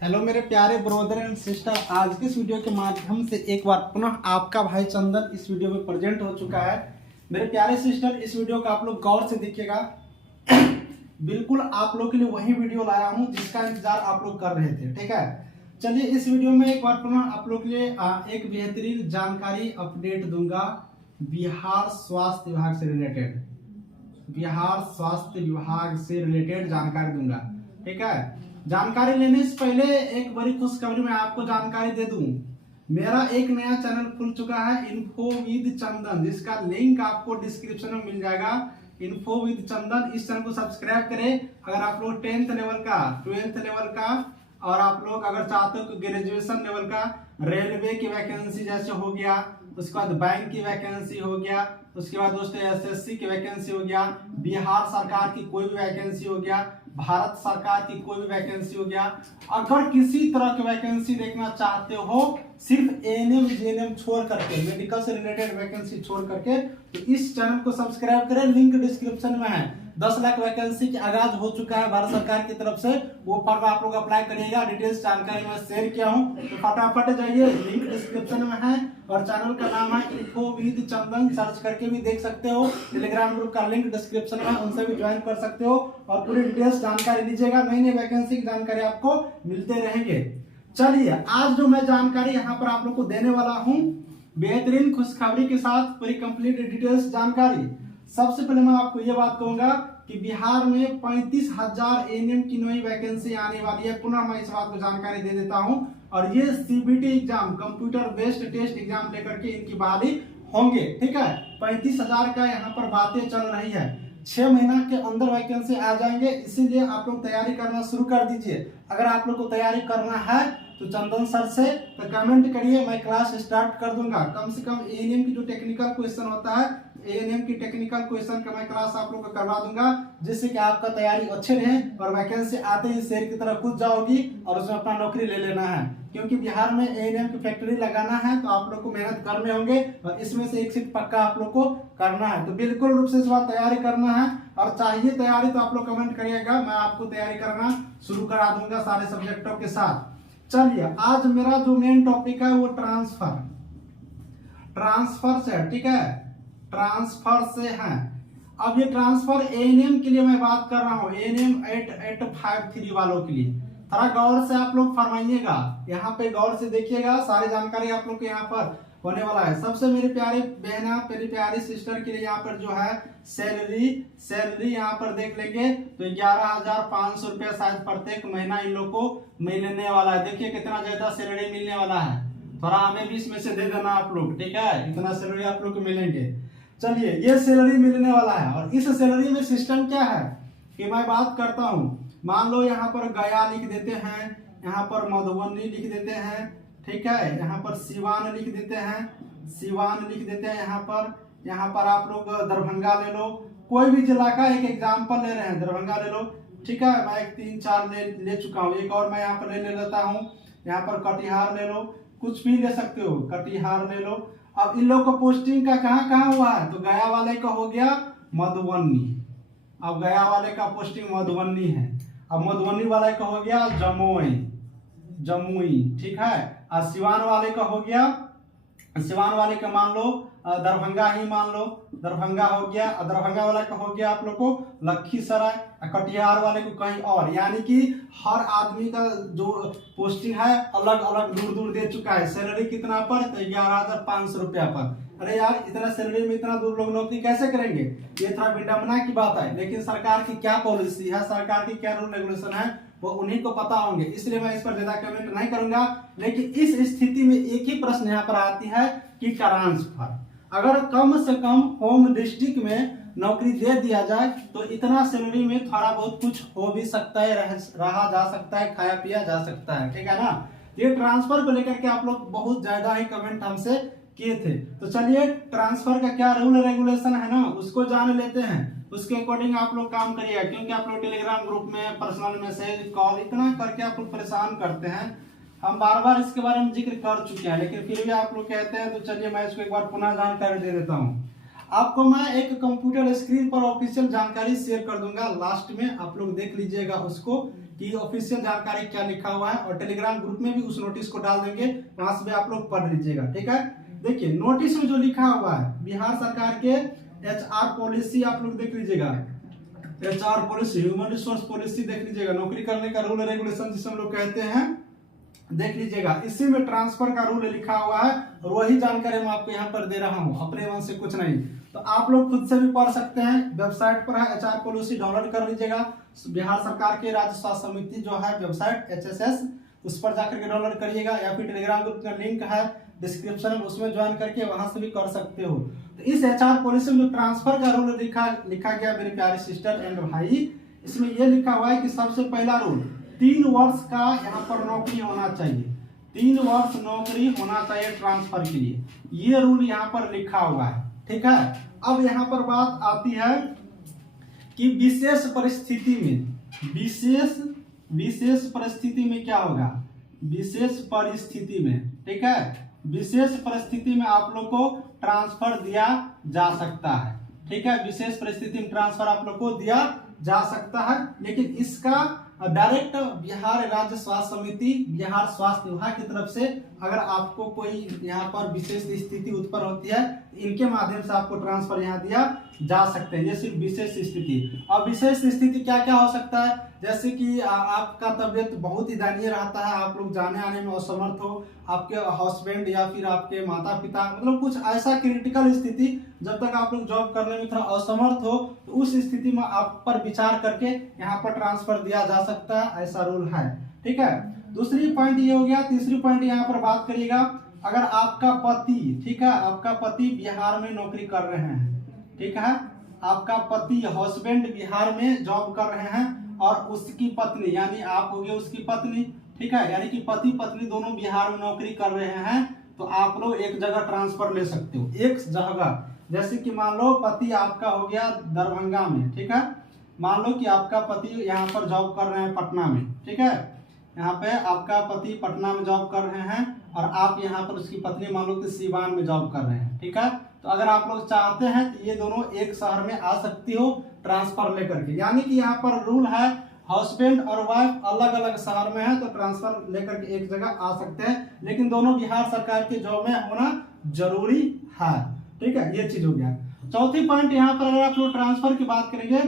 Hello मेरे प्यारे brother and sister, आज के इस वीडियो के माध्यम से एक बार पुनः आपका भाई चंदन इस वीडियो में प्रेजेंट हो चुका है। मेरे प्यारे सिस्टर, इस वीडियो को आप लोग गौर से देखिएगा। बिल्कुल आप लोग के लिए वही वीडियो लाया हूं जिसका इंतजार आप लोग कर रहे थे। ठीक है, चलिए इस वीडियो में एक बार पुनः आप लोग के लिए एक बेहतरीन जानकारी अपडेट दूंगा बिहार स्वास्थ्य विभाग से रिलेटेड। बिहार स्वास्थ्य विभाग से रिलेटेड जानकारी दूंगा। ठीक है, जानकारी लेने से पहले एक बड़ी खुशखबरी मैं आपको जानकारी दे दूं। मेरा एक नया चैनल खुल चुका है, इन्फो विद चंदन, जिसका लिंक आपको डिस्क्रिप्शन में मिल जाएगा। इन्फो विद चंदन, इस चैनल को सब्सक्राइब करें। अगर आप लोग 10th लेवल का, 12th लेवल का और आप लोग अगर चाहते हो कि ग्रेजुएशन लेवल का रेलवे की वैकेंसी जैसे हो गया, उसके बाद बैंक की वैकेंसी हो गया, उसके बाद दोस्तों एसएससी की वैकेंसी हो गया, बिहार सरकार की कोई भी वैकेंसी हो गया, भारत सरकार की कोई भी वैकेंसी हो गया, अगर किसी तरह की वैकेंसी देखना चाहते हो सिर्फ एएनएम जीएनएम छोड़ करके, मेडिकल से रिलेटेड वैकेंसी छोड़ करके, तो इस चैनल को सब्सक्राइब करें। लिंक डिस्क्रिप्शन में है। 10 लाख वैकेंसी की आगाज हो चुका है भारत सरकार की तरफ से, वो फॉर्म आप लोग अप्लाई करिएगा। डिटेल्स जानकारी मैं शेयर किया हूं, तो फटाफट जाइए, लिंक डिस्क्रिप्शन में है और चैनल का नाम है इन्फो विद चंदन। सर्च करके भी देख सकते हो। टेलीग्राम ग्रुप का लिंक डिस्क्रिप्शन में है, उनसे भी ज्वाइन कर सकते हो और पूरी डिटेल्स जानकारी लीजिएगा। नई नई वैकेंसी की जानकारी आपको मिलते रहेंगे। चलिए, आज जो मैं जानकारी यहाँ पर आप लोग को देने वाला हूँ बेहतरीन खुशखबरी के साथ, पूरी कंप्लीट डिटेल्स जानकारी। सबसे पहले मैं आपको ये बात कहूंगा कि बिहार में 35,000 एएनएम की नई वैकेंसी आने वाली है। पुनः मैं इस बात को जानकारी दे देता हूं, और ये CBT exam, computer based test exam लेकर के इनकी बहाली होंगे। ठीक है, 35,000 का यहाँ पर बातें चल रही है। 6 महीना के अंदर वैकेंसी आ जाएंगे, इसीलिए आप लोग तैयारी करना शुरू कर दीजिए। अगर आप लोग को तैयारी करना है तो चंदन सर से तो कमेंट करिए, मैं क्लास स्टार्ट कर दूंगा। कम से कम एएनएम की जो टेक्निकल क्वेश्चन होता है, एएनएम की टेक्निकल क्वेश्चन का मैं क्लास आप लोग को करवा दूंगा, जिससे कि आपका तैयारी अच्छे रहे और वैकेंसी आते ही शेर की तरह कूद जाओगी और उसमें अपना नौकरी ले लेना है। क्योंकि बिहार में एएनएम की फैक्ट्री लगाना है, तो आप लोग को मेहनत करने होंगे और इसमें से एक सीट पक्का आप लोग को करना है। तो बिल्कुल रूप से इस बार तैयारी करना है, और चाहिए तैयारी तो आप लोग कमेंट करिएगा, मैं आपको तैयारी करना शुरू करा दूंगा सारे सब्जेक्टों के साथ। चलिए, आज मेरा जो मेन टॉपिक है वो ट्रांसफर से है। ठीक है, ट्रांसफर से है। अब ये ट्रांसफर एएनएम के लिए मैं बात कर रहा हूँ, एएनएम 8853 वालों के लिए। थोड़ा गौर से आप लोग फरमाइएगा, यहाँ पे गौर से देखिएगा, सारी जानकारी आप लोग के यहाँ पर होने वाला है। सबसे मेरे प्यारे बहना, मेरी प्यारी सिस्टर के लिए यहाँ पर जो है सैलरी यहाँ पर देख लेंगे तो 11,500 रुपया शायद प्रत्येक महीना इन लोग को मिलने वाला है। देखिए कितना ज्यादा सैलरी मिलने वाला है। थोड़ा हमें भी इसमें से दे देना आप लोग। ठीक है, इतना सैलरी आप लोग को मिलेंगे। चलिए, ये सैलरी मिलने वाला है, और इस सैलरी में सिस्टम क्या है कि मैं बात करता हूँ। मान लो यहाँ पर गया लिख देते हैं, यहाँ पर मधुबनी लिख देते हैं, ठीक है, यहाँ पर सिवान लिख देते हैं, सिवान लिख देते हैं, यहाँ पर आप लोग दरभंगा ले लो, कोई भी जिला का एक एग्जाम्पल ले रहे हैं, दरभंगा ले लो। ठीक है, मैं 3-4 ले चुका हूँ, एक और मैं यहाँ पर ले लेता हूँ। यहाँ पर कटिहार ले लो, कुछ भी ले सकते हो, कटिहार ले लो। अब इन लोग को पोस्टिंग का कहाँ हुआ है, तो गया वाले का हो गया मधुबनी। अब गया वाले का पोस्टिंग मधुबनी है। अब मधुबनी वाले का हो गया जमुई। ठीक है, और सिवान वाले का हो गया, सिवान वाले का मान लो दरभंगा ही मान लो, दरभंगा हो गया। और दरभंगा वाला का हो गया आप लोग को लखीसराय, कटिहार वाले को कहीं और। यानी कि हर आदमी का जो पोस्टिंग है अलग अलग दूर दूर दे चुका है। सैलरी कितना पर, तो 11,500 रुपया पर। अरे यार, इतना सैलरी में इतना दूर लोग नौकरी कैसे करेंगे? ये थोड़ा विडंबना की बात है, लेकिन सरकार की क्या पॉलिसी है, सरकार की क्या रूल रेगुलेशन है, वो उन्हीं को पता होंगे। इसलिए मैं इस पर ज्यादा कमेंट नहीं करूंगा। लेकिन इस स्थिति में एक ही प्रश्न यहाँ पर आती है कि ट्रांसफर अगर कम से कम होम डिस्ट्रिक्ट में नौकरी दे दिया जाए तो इतना सैलरी में थोड़ा बहुत कुछ हो भी सकता है, रहा जा सकता है, खाया पिया जा सकता है। ठीक है ना। ये ट्रांसफर को लेकर के आप लोग बहुत ज्यादा ही कमेंट हमसे किए थे। तो चलिए, ट्रांसफर का क्या रूल रेगुलेशन है ना, उसको जान लेते हैं। उसके अकॉर्डिंग आप लोग काम करिए, क्योंकि आप लोग टेलीग्राम ग्रुप में पर्सनल मैसेज कॉल इतना करके आप लोग परेशान करते हैं। हम बार बार इसके बारे में जिक्र कर चुके हैं, लेकिन फिर भी आप लोग कहते हैं, तो चलिए मैं इसको एक बार पुनः जानकारी दे देता हूँ। आपको मैं एक कंप्यूटर स्क्रीन पर ऑफिशियल जानकारी शेयर कर दूंगा, लास्ट में आप लोग देख लीजिएगा उसको कि ऑफिशियल जानकारी क्या लिखा हुआ है, और टेलीग्राम ग्रुप में भी उस नोटिस को डाल देंगे, वहां से भी आप लोग पढ़ लीजिएगा। ठीक है, देखिए नोटिस में जो लिखा हुआ है बिहार सरकार के HR पॉलिसी आप लोग देख लीजिएगा, HR policy, human resource policy देख लीजिएगा, नौकरी करने का रूल रेगुलेशन जिसे हम लोग कहते हैं देख लीजिएगा। इसी में ट्रांसफर का रूल लिखा हुआ है, और वही जानकारी मैं आपको यहाँ पर दे रहा हूँ, अपने मन से कुछ नहीं। तो आप लोग खुद से भी पढ़ सकते हैं, वेबसाइट पर है HR पॉलिसी, डाउनलोड कर लीजिएगा। बिहार सरकार के राज्य स्वास्थ्य समिति जो है वेबसाइट HSS, उस पर जाकर के डाउनलोड करिएगा, या फिर टेलीग्राम ग्रुप का लिंक है डिस्क्रिप्शन में, उसमें ज्वाइन करके वहां से भी कर सकते हो। तो इस HR पॉलिसी में जो ट्रांसफर का रूल लिखा गया मेरे प्यारे सिस्टर एंड भाई, इसमें यह लिखा हुआ है कि सबसे पहला रूल 3 वर्ष का यहाँ पर नौकरी होना चाहिए, 3 वर्ष नौकरी होना चाहिए ट्रांसफर के लिए, ये रूल यहाँ पर लिखा हुआ है। ठीक है, अब यहाँ पर बात आती है कि विशेष परिस्थिति में, विशेष परिस्थिति में क्या होगा, विशेष परिस्थिति में, ठीक है, विशेष परिस्थिति में आप लोग को ट्रांसफर दिया जा सकता है। ठीक है, विशेष परिस्थिति में ट्रांसफर आप लोग को दिया जा सकता है, लेकिन इसका डायरेक्ट बिहार राज्य स्वास्थ्य समिति, बिहार स्वास्थ्य विभाग की तरफ से अगर आपको कोई यहाँ पर विशेष स्थिति उत्पन्न होती है, इनके माध्यम से आपको ट्रांसफर यहाँ दिया जा सकते हैं। ये सिर्फ विशेष स्थिति। और विशेष स्थिति क्या क्या हो सकता है, जैसे कि आपका तबियत बहुत ही दयनीय रहता है, आप लोग जाने आने में असमर्थ हो, आपके हस्बैंड या फिर आपके माता पिता, मतलब कुछ ऐसा क्रिटिकल स्थिति, जब तक आप लोग जॉब करने में थोड़ा असमर्थ हो, तो उस स्थिति में आप पर विचार करके यहाँ पर ट्रांसफर दिया जा सकता है, ऐसा रूल है। ठीक है, दूसरी पॉइंट ये हो गया। तीसरी पॉइंट यहाँ पर बात करिएगा, अगर आपका पति, ठीक है, आपका पति बिहार में नौकरी कर रहे हैं, ठीक है, आपका पति हस्बैंड बिहार में जॉब कर रहे हैं, और उसकी पत्नी यानी आप हो गए उसकी पत्नी, ठीक है, यानी कि पति पत्नी दोनों बिहार में नौकरी कर रहे हैं, तो आप लोग एक जगह ट्रांसफर ले सकते हो, एक जगह। जैसे कि मान लो पति आपका हो गया दरभंगा में, ठीक है, मान लो कि आपका पति यहाँ पर जॉब कर रहे हैं पटना में, ठीक है, यहाँ पे आपका पति पटना में जॉब कर रहे हैं, और आप यहाँ पर उसकी पत्नी मान लो कि सीवान में जॉब कर रहे हैं। ठीक है, तो अगर आप लोग चाहते हैं तो ये दोनों एक शहर में आ सकती हो ट्रांसफर लेकर के, यानी कि यहाँ पर रूल है हस्बैंड और वाइफ अलग अलग शहर में है तो ट्रांसफर लेकर के एक जगह आ सकते हैं, लेकिन दोनों बिहार सरकार के जॉब में होना जरूरी है। ठीक है, ये चीज हो गया। चौथी पॉइंट यहाँ पर अगर आप लोग ट्रांसफर की बात करेंगे,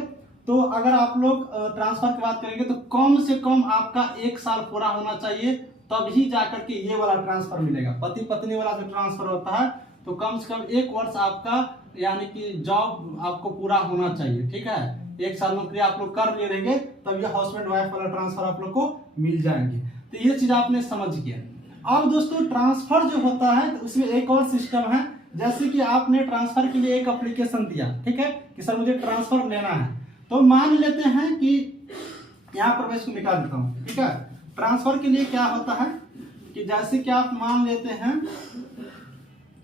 तो अगर आप लोग ट्रांसफर की बात करेंगे तो कम से कम आपका 1 साल पूरा होना चाहिए, तभी जाकर के ये वाला ट्रांसफर मिलेगा। पति पत्नी वाला जो ट्रांसफर होता है तो कम से कम 1 वर्ष आपका यानी कि जॉब आपको पूरा होना चाहिए। ठीक है, 1 साल नौकरी आप लोग कर ले रहेंगे, तब ये हस्बैंड वाइफ वाला ट्रांसफर आप लोग को मिल जाएंगे। तो ये चीज आपने समझ गया। अब दोस्तों ट्रांसफर जो होता है तो उसमें एक और सिस्टम है, जैसे कि आपने ट्रांसफर के लिए एक एप्लीकेशन दिया, ठीक है, कि सर मुझे ट्रांसफर लेना है, तो मान लेते हैं कि यहाँ पर मैं इसको निकाल देता हूँ। ठीक है, ट्रांसफर के लिए क्या होता है कि जैसे कि आप मान लेते हैं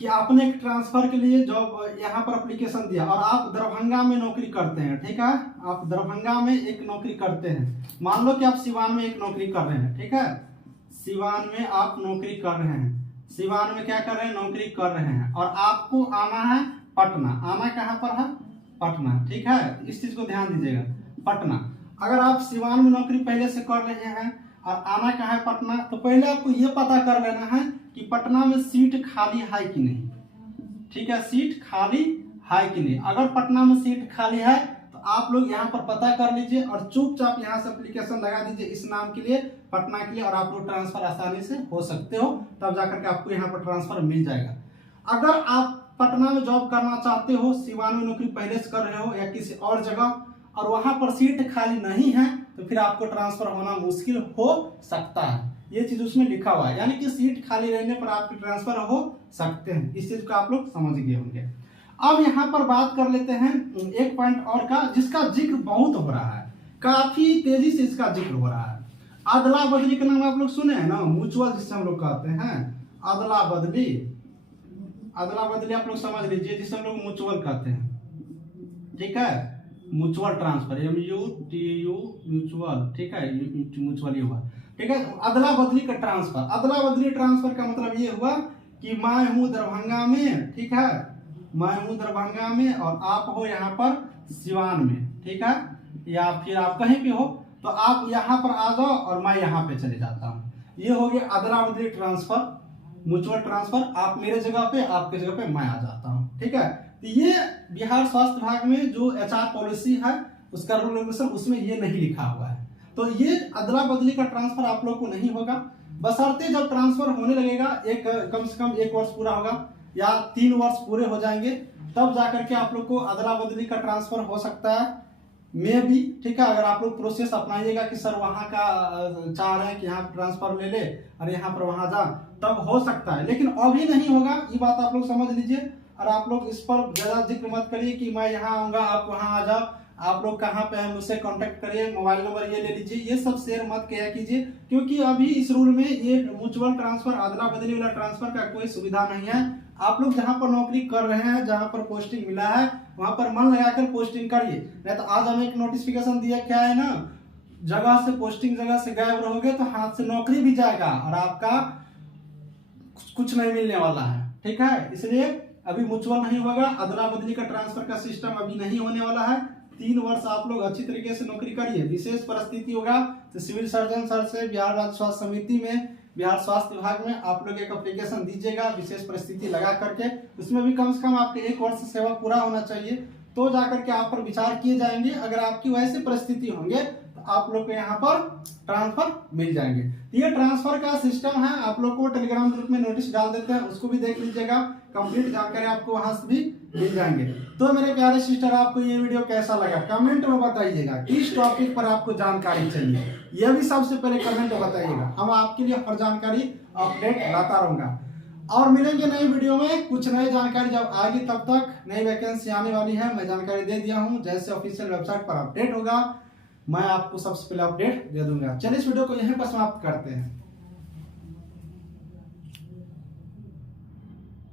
कि आपने एक ट्रांसफर के लिए जॉब यहाँ पर एप्लीकेशन दिया, और आप दरभंगा में नौकरी करते हैं। ठीक है, आप दरभंगा में एक नौकरी करते हैं, मान लो कि आप सिवान में एक नौकरी कर रहे हैं। ठीक है, सिवान में आप नौकरी कर रहे हैं, सिवान में क्या कर रहे हैं, नौकरी कर रहे हैं, और आपको आना है पटना। आना कहाँ पर है, पटना। ठीक है, इस चीज को ध्यान दीजिएगा, पटना। अगर आप सिवान में नौकरी पहले से कर रहे हैं और आना कहाँ है, पटना, तो पहले आपको ये पता कर लेना है कि पटना में सीट खाली है कि नहीं। ठीक है, सीट खाली है कि नहीं। अगर पटना में सीट खाली है तो आप लोग यहाँ पर पता कर लीजिए और चुपचाप यहाँ से एप्लीकेशन लगा दीजिए इस नाम के लिए, पटना के लिए, और आप लोग ट्रांसफर आसानी से हो सकते हो, तब जाकर के आपको यहाँ पर ट्रांसफर मिल जाएगा। अगर आप पटना में जॉब करना चाहते हो, सिवान में नौकरी पहले से कर रहे हो या किसी और जगह, और वहां पर सीट खाली नहीं है, तो फिर आपको ट्रांसफर होना मुश्किल हो सकता है। ये चीज उसमें लिखा हुआ है, यानी कि सीट खाली रहने पर आपके ट्रांसफर हो सकते हैं। इस चीज को आप लोग समझ गए होंगे। अब यहाँ पर बात कर लेते हैं एक पॉइंट और का, जिसका जिक्र बहुत हो रहा है, काफी तेजी से इसका जिक्र हो रहा है। अदला बदली का नाम आप लोग सुने हैं ना, म्यूचुअल जिससे हम लोग कहते हैं, अदला बदली। अदला बदली आप लोग समझ लीजिए, जिसे हम लोग म्यूचुअल कहते हैं। ठीक है, म्यूचुअल ट्रांसफर, MUTU म्यूचुअल। ठीक है, म्यूचुअल ही हुआ। ठीक है, अदला बदली का ट्रांसफर। अदला बदली ट्रांसफर का मतलब ये हुआ कि मैं हूं दरभंगा में, ठीक है, मैं हूं दरभंगा में और आप हो यहाँ पर सिवान में, ठीक है, या फिर आप कहीं भी हो, तो आप यहाँ पर आ जाओ और मैं यहाँ पे चले जाता हूँ। ये हो गया अदला बदली ट्रांसफर, म्यूचुअल ट्रांसफर। आप मेरे जगह पे, आपके जगह पे मैं आ जाता हूँ, ठीक है। तो ये बिहार स्वास्थ्य विभाग में जो HR पॉलिसी है उसका रूल रेगुलेशन, उसमें ये नहीं लिखा हुआ है। तो ये अदला बदली का ट्रांसफर आप लोग को नहीं होगा, बशर्ते जब ट्रांसफर होने लगेगा एक कम से कम 1 वर्ष पूरा होगा या 3 वर्ष पूरे हो जाएंगे, तब जाकर के आप लोग को अदला बदली का ट्रांसफर हो सकता है, मे भी, ठीक है। अगर आप लोग प्रोसेस अपनाइएगा कि सर वहाँ का चाह रहे हैं कि यहाँ ट्रांसफर ले ले और यहाँ पर वहाँ जा, तब हो सकता है, लेकिन अभी नहीं होगा, ये बात आप लोग समझ लीजिए। और आप लोग इस पर ज्यादा जिक्र मत करिए कि मैं यहाँ आऊंगा आप वहाँ आ जाओ, आप लोग कहाँ पे हैं मुझसे कांटेक्ट करिए, मोबाइल नंबर ये ले लीजिए, ये सब शेयर मत किया कीजिए, क्योंकि अभी इस रूल में ये म्यूचुअल ट्रांसफर, अदला बदली वाला ट्रांसफर का कोई सुविधा नहीं है। आप लोग जहाँ पर नौकरी कर रहे हैं, जहाँ पर पोस्टिंग मिला है, वहां पर मन लगाकर पोस्टिंग करिए। नहीं तो आज हमें एक नोटिफिकेशन दिया, क्या है ना, जगह से पोस्टिंग जगह से गायब रहोगे तो हाथ से नौकरी भी जाएगा और आपका कुछ नहीं मिलने वाला है, ठीक है। इसलिए अभी म्यूचुअल नहीं होगा, अदला बदली का ट्रांसफर का सिस्टम अभी नहीं होने वाला है। 3 वर्ष आप लोग अच्छी तरीके से नौकरी करिए। विशेष परिस्थिति होगा तो सिविल सर्जन सर से बिहार राज्य स्वास्थ्य समिति में, बिहार स्वास्थ्य विभाग में आप लोग एक एप्लीकेशन दीजिएगा विशेष परिस्थिति लगा करके, उसमें भी कम से कम आपके 1 वर्ष सेवा पूरा होना चाहिए, तो जाकर के आप पर विचार किए जाएंगे। अगर आपकी वैसी परिस्थिति होंगे तो आप लोग को यहाँ पर ट्रांसफर मिल जाएंगे। ये ट्रांसफर का सिस्टम है, आप लोग को टेलीग्राम ग्रुप में नोटिस डाल देते हैं, उसको भी देख लीजिएगा, कंप्लीट जानकारी आपको वहां से भी मिल जाएंगे। तो मेरे प्यारे सिस्टर, आपको ये वीडियो कैसा लगा कमेंट में बताइएगा, किस टॉपिक पर आपको जानकारी चाहिए, यह भी सबसे पहले कमेंट में बताइएगा। हम आपके लिए हर जानकारी अपडेट लाता रहूंगा और मिलेंगे नई वीडियो में कुछ नई जानकारी जब आएगी, तब तक नई वैकेंसी आने वाली है, मैं जानकारी दे दिया हूं। जैसे ऑफिशियल वेबसाइट पर अपडेट होगा मैं आपको सबसे पहले अपडेट दे दूंगा। चलिए इस वीडियो को यहीं पर समाप्त करते हैं।